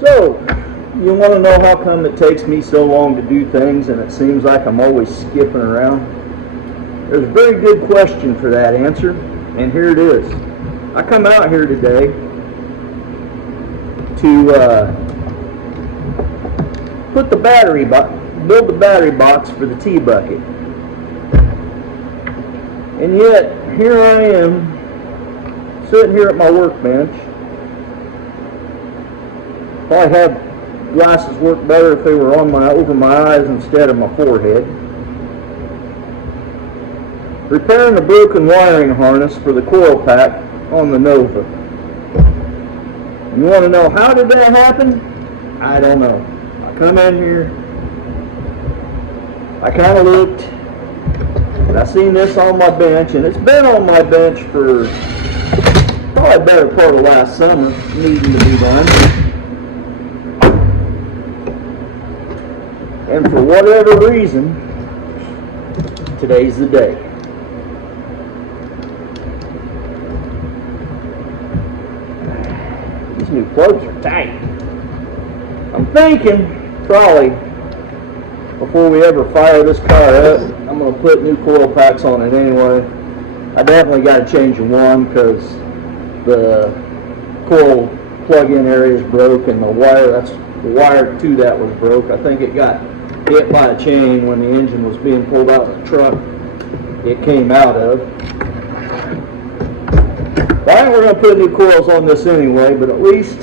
So, you want to know how come it takes me so long to do things and it seems like I'm always skipping around? There's a very good question for that answer, and here it is. I come out here today to build the battery box for the tea bucket. And yet, here I am, sitting here at my workbench. Probably have glasses work better if they were over my eyes instead of my forehead. Repairing a broken wiring harness for the coil pack on the Nova. You want to know how did that happen? I don't know. I come in here, I kind of looked, and I seen this on my bench, and it's been on my bench for probably a better part of last summer, needing to be done. And for whatever reason, today's the day. These new plugs are tight. I'm thinking, probably, before we ever fire this car up, I'm going to put new coil packs on it anyway. I definitely got to change one because the coil plug-in area is broke, and the wire to that was broke. I think it got hit by a chain when the engine was being pulled out of the truck it came out of. Well, I think we're going to put new coils on this anyway, but at least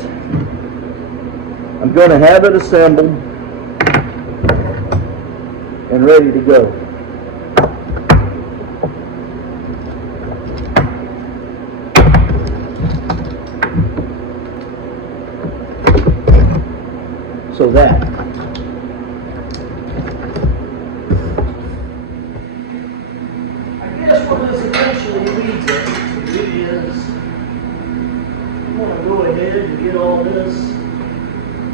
I'm going to have it assembled and ready to go. So that. I guess what this eventually leads us to is I'm going to go ahead and get all this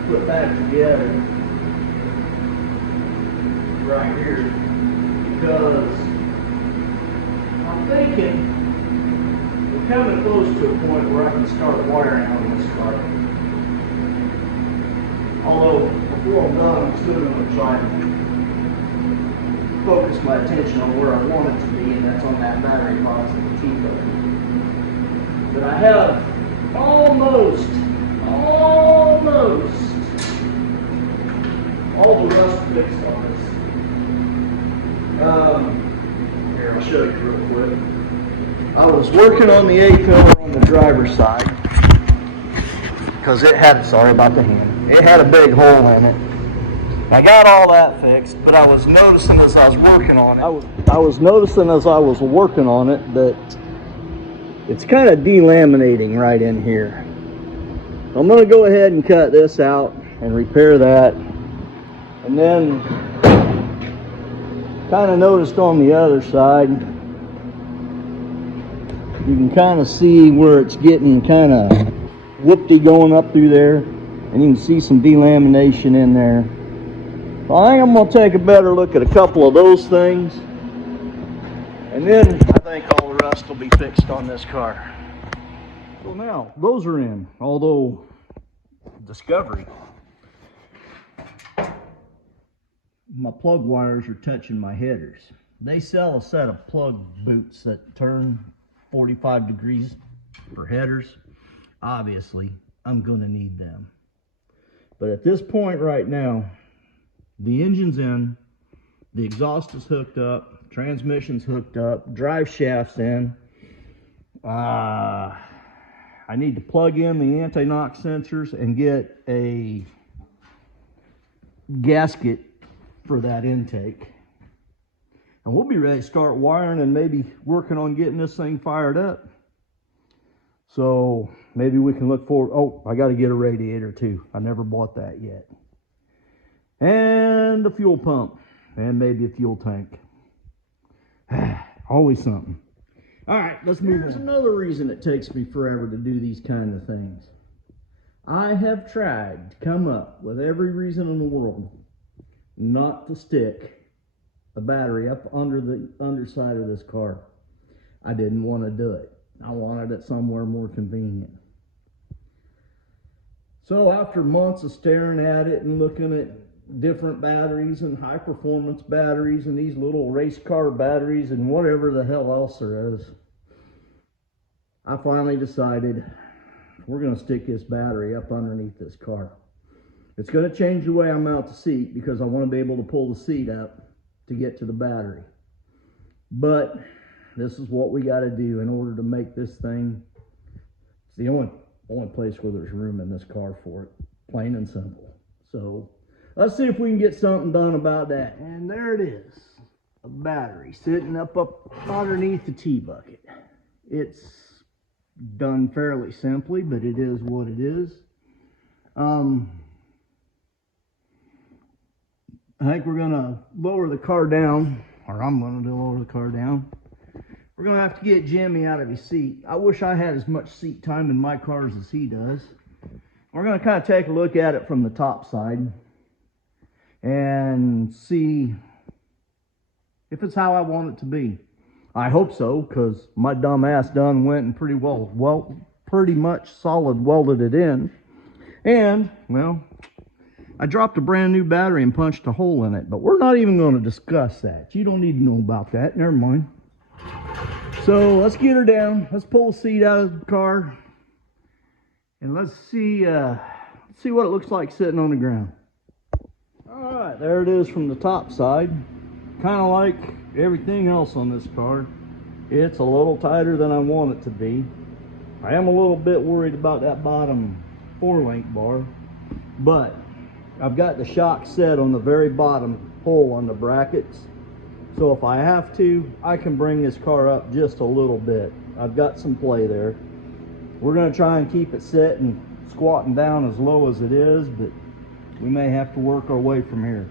put back together right here, because I'm thinking we're coming close to a point where I can start wiring on this car. Although before I'm done, I'm still going to try and focus my attention on where I want it to be, and that's on that battery box of the T-bucket. But I have almost all the rust fixed on this. Here, I'll show you real quick. I was working on the A-pillar on the driver's side because it had, sorry about the hand, it had a big hole in it. I got all that fixed, but I was noticing as I was working on it, that it's kind of delaminating right in here. I'm going to go ahead and cut this out and repair that. And then kind of noticed on the other side, you can kind of see where it's getting kind of whoopty going up through there, and you can see some delamination in there. So I think I'm going to take a better look at a couple of those things, and then I think all the rest will be fixed on this car. So now those are in, although discovery, my plug wires are touching my headers. They sell a set of plug boots that turn 45 degrees for headers. Obviously, I'm going to need them. But at this point right now, the engine's in, the exhaust is hooked up, transmission's hooked up, drive shaft's in. I need to plug in the anti-knock sensors and get a gasket for that intake. And we'll be ready to start wiring and maybe working on getting this thing fired up. So maybe we can look forward. Oh, I got to get a radiator too. I never bought that yet. And a fuel pump and maybe a fuel tank. Always something. All right, let's move on. There's another reason it takes me forever to do these kind of things. I have tried to come up with every reason in the world not to stick a battery up under the underside of this car. I didn't want to do it. I wanted it somewhere more convenient. So after months of staring at it and looking at different batteries and high performance batteries and these little race car batteries and whatever the hell else there is, I finally decided we're going to stick this battery up underneath this car. It's going to change the way I mount the seat because I want to be able to pull the seat up to get to the battery. But this is what we got to do in order to make this thing. It's the only place where there's room in this car for it, plain and simple. So let's see if we can get something done about that. And there it is, a battery sitting up underneath the T-bucket. It's done fairly simply, but it is what it is. I think we're gonna lower the car down, or I'm gonna lower the car down. We're gonna have to get Jimmy out of his seat. I wish I had as much seat time in my cars as he does. We're gonna kind of take a look at it from the top side and see if it's how I want it to be. I hope so, because my dumb ass done went and pretty much solid welded it in. And, well, I dropped a brand new battery and punched a hole in it, but we're not even going to discuss that. You don't need to know about that. Never mind. So let's get her down. Let's pull the seat out of the car, and let's see what it looks like sitting on the ground. All right, there it is from the top side. Kind of like everything else on this car. It's a little tighter than I want it to be. I am a little bit worried about that bottom 4-link bar, but I've got the shock set on the very bottom hole on the brackets. So if I have to, I can bring this car up just a little bit. I've got some play there. We're going to try and keep it set and squatting down as low as it is, but we may have to work our way from here.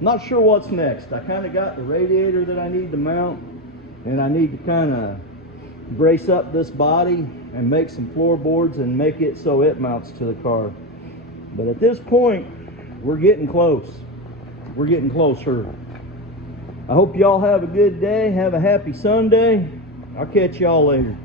Not sure what's next. I kind of got the radiator that I need to mount, and I need to kind of brace up this body and make some floorboards and make it so it mounts to the car. But at this point, we're getting close. We're getting closer. I hope y'all have a good day. Have a happy Sunday. I'll catch y'all later.